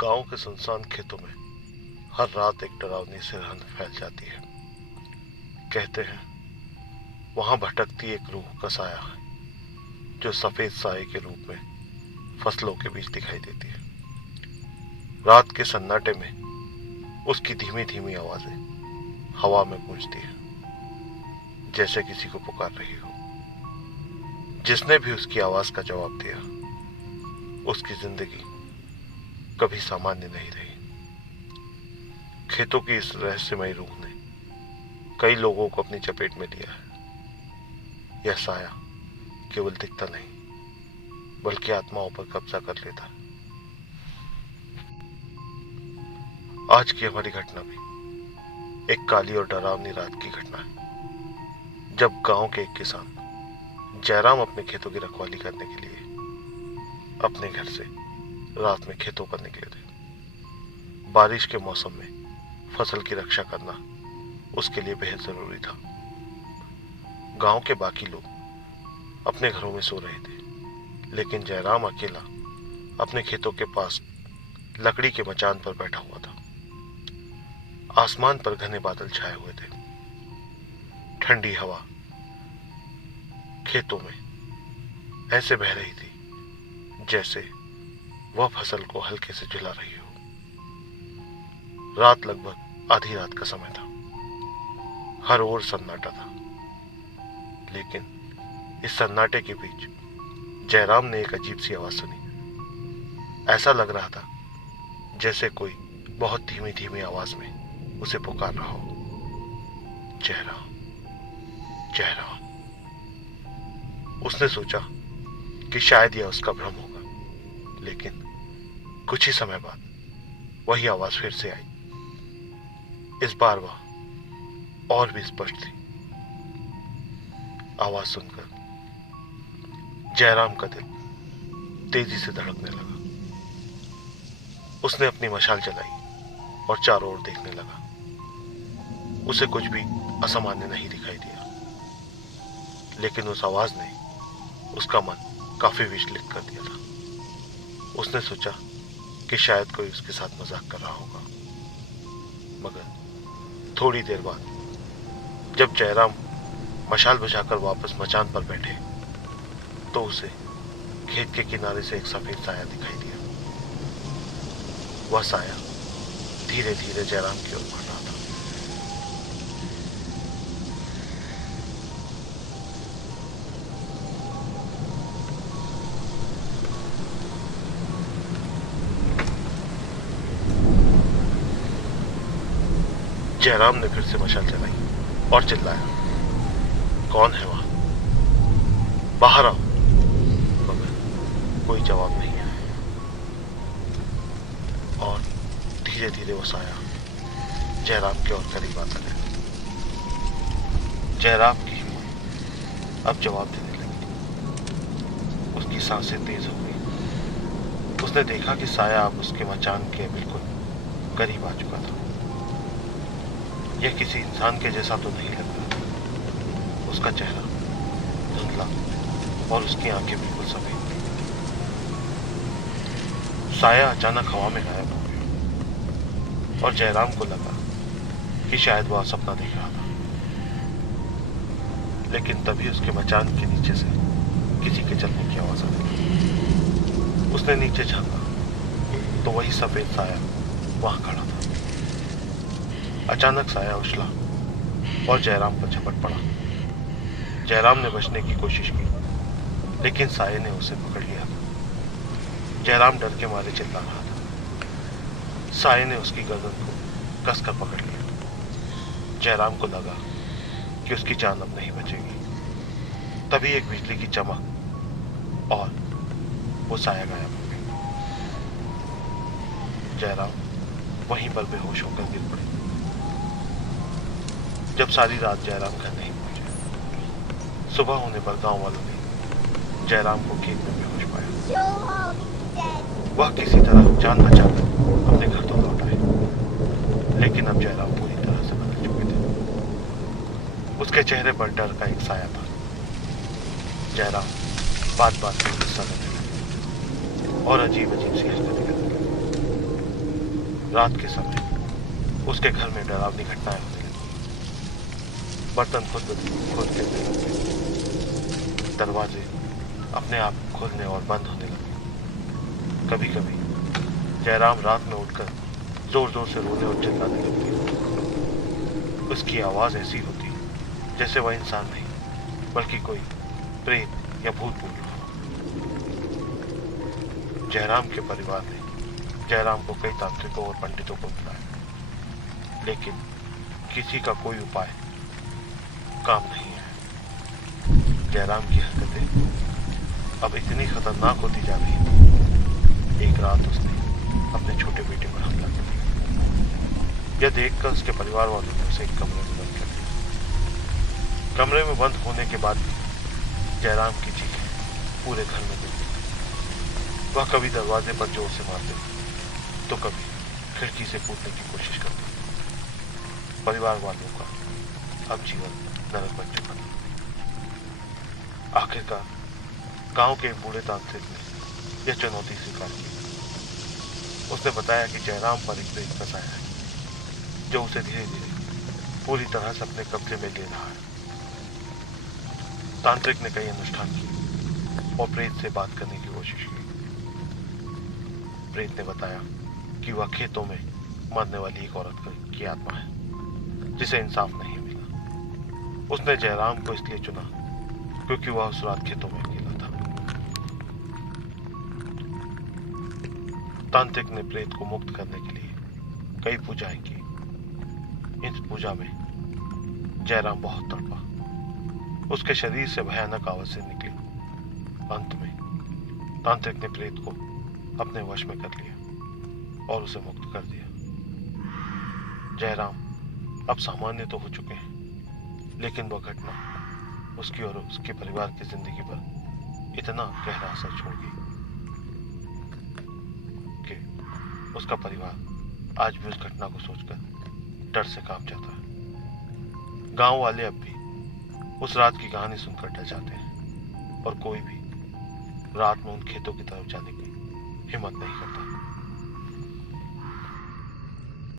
गांव के सुनसान खेतों में हर रात एक डरावनी सिरहन फैल जाती है। कहते हैं वहां भटकती एक रूह का साया है जो सफेद साये के रूप में फसलों के बीच दिखाई देती है। रात के सन्नाटे में उसकी धीमी धीमी आवाजें हवा में गूंजती है, जैसे किसी को पुकार रही हो। जिसने भी उसकी आवाज का जवाब दिया, उसकी जिंदगी कभी सामान्य नहीं रही। खेतों की इस रहस्यमयी रूह ने कई लोगों को अपनी चपेट में लिया है। यह साया केवल दिखता नहीं, बल्कि आत्माओं पर कब्जा कर लेता है। आज की हमारी घटना भी एक काली और डरावनी रात की घटना है, जब गांव के एक किसान जयराम अपने खेतों की रखवाली करने के लिए अपने घर से रात में खेतों पर निकले थे। बारिश के मौसम में फसल की रक्षा करना उसके लिए बेहद जरूरी था। गांव के बाकी लोग अपने घरों में सो रहे थे, लेकिन जयराम अकेला अपने खेतों के पास लकड़ी के मचान पर बैठा हुआ था। आसमान पर घने बादल छाए हुए थे। ठंडी हवा खेतों में ऐसे बह रही थी जैसे वह फसल को हल्के से झुला रही हो। रात लगभग आधी रात का समय था। हर ओर सन्नाटा था, लेकिन इस सन्नाटे के बीच जयराम ने एक अजीब सी आवाज सुनी। ऐसा लग रहा था जैसे कोई बहुत धीमी धीमी आवाज में उसे पुकार रहा हो, जयराम, जयराम। उसने सोचा कि शायद यह उसका भ्रम होगा, लेकिन कुछ ही समय बाद वही आवाज फिर से आई। इस बार वह और भी स्पष्ट थी। आवाज सुनकर जयराम का दिल तेजी से धड़कने लगा। उसने अपनी मशाल जलाई और चारों ओर देखने लगा। उसे कुछ भी असामान्य नहीं दिखाई दिया, लेकिन उस आवाज ने उसका मन काफी विचलित कर दिया था। उसने सोचा कि शायद कोई उसके साथ मजाक कर रहा होगा, मगर थोड़ी देर बाद जब जयराम मशाल बुझाकर वापस मचान पर बैठे, तो उसे खेत के किनारे से एक सफेद साया दिखाई दिया। वह साया धीरे धीरे जयराम की ओर बढ़ रहा था। जयराम ने फिर से मशाल जलाई और चिल्लाया, कौन है वहां? बाहर आओ। मगर कोई जवाब नहीं आया और धीरे धीरे वो साया जयराम के और करीब आता गया। जयराम की हिम्मत अब जवाब देने लगी। उसकी सांसें तेज हो गई। उसने देखा कि साया अब उसके मचान के बिल्कुल करीब आ चुका था। यह किसी इंसान के जैसा तो नहीं लग रहा। उसका चेहरा धुंधला और उसकी आंखें बिल्कुल सफेद थी। साया अचानक हवा में गायब हो गया और जयराम को लगा कि शायद वह सपना देख रहा था। लेकिन तभी उसके मचान के नीचे से किसी के चलने की आवाज आ रही। उसने नीचे झांका तो वही सफेद साया वहां खड़ा था। अचानक साया उछला और जयराम पर झपट पड़ा। जयराम ने बचने की कोशिश की, लेकिन साये ने उसे पकड़ लिया। जयराम डर के मारे चिल्ला रहा था। साये ने उसकी गर्दन को कसकर पकड़ लिया। जयराम को लगा कि उसकी जान अब नहीं बचेगी। तभी एक बिजली की चमक और वो साया गायब हो गई। जयराम वहीं पर बेहोश होकर गिर पड़े। जब सारी रात जयराम घर नहीं पहुंचे, सुबह होने पर गांव वालों ने जयराम को खेत में बेहोश पाया। वह किसी तरह जान बचाकर अपने घर तो लौट आए, लेकिन अब जयराम पूरी तरह से बदल चुके थे। उसके चेहरे पर डर का एक साया था। जयराम बात बात में गुस्सा करने लगे और अजीब अजीब सी हरकतें करने लगे। रात के समय उसके घर में डरावनी घटनाएं होने लगी। बर्तन खुद गिरने लगे, दरवाजे अपने आप खुलने और बंद होने लगे। कभी कभी जयराम रात में उठकर जोर जोर से रोने और चिल्लाने लगती। उसकी आवाज ऐसी होती जैसे वह इंसान नहीं बल्कि कोई प्रेत या भूत बोल रहा हो। जयराम के परिवार ने जयराम को कई तांत्रिकों और पंडितों को बुलाया, लेकिन किसी का कोई उपाय काम नहीं है। जयराम की हरकतें अब इतनी खतरनाक होती जा रही हैं। एक रात उसने अपने छोटे बेटे पर हमला कर दिया। यह देखकर उसके परिवार वालों ने उसे एक कमरे में बंद कर दिया। कमरे में बंद होने के बाद भी जयराम की चीखें पूरे घर में गूंजी। वह कभी दरवाजे पर जोर से मारते तो कभी खिड़की से कूदने की कोशिश करते। परिवार वालों का अब जीवन नरक बन चुका था। आखिरकार गांव के एक बूढ़े तांत्रिक ने यह चुनौती स्वीकार की। उसने बताया कि जयराम पर एक प्रेत फंसाया है जो उसे धीरे धीरे पूरी तरह से अपने कब्जे में ले रहा है। तांत्रिक ने कई अनुष्ठान किए और प्रेत से बात करने की कोशिश की। प्रेत ने बताया कि वह खेतों में मरने वाली एक औरत की आत्मा है जिसे इंसाफ नहीं मिला। उसने जयराम को इसलिए चुना क्योंकि वह उस रात खेतों में अकेला था। तांत्रिक ने प्रेत को मुक्त करने के लिए कई पूजाएं की। इस पूजा में जयराम बहुत तड़पा। उसके शरीर से भयानक आवाजें निकली। अंत में तांत्रिक ने प्रेत को अपने वश में कर लिया और उसे मुक्त कर दिया। जयराम अब सामान्य तो हो चुके हैं, लेकिन वह घटना उसकी और उसके परिवार की जिंदगी पर इतना गहरा असर छोड़ गई कि उसका परिवार आज भी उस घटना को सोचकर डर से कांप जाता है। गांव वाले अब भी उस रात की कहानी सुनकर डर जाते हैं और कोई भी रात में उन खेतों की तरफ जाने की हिम्मत नहीं करता।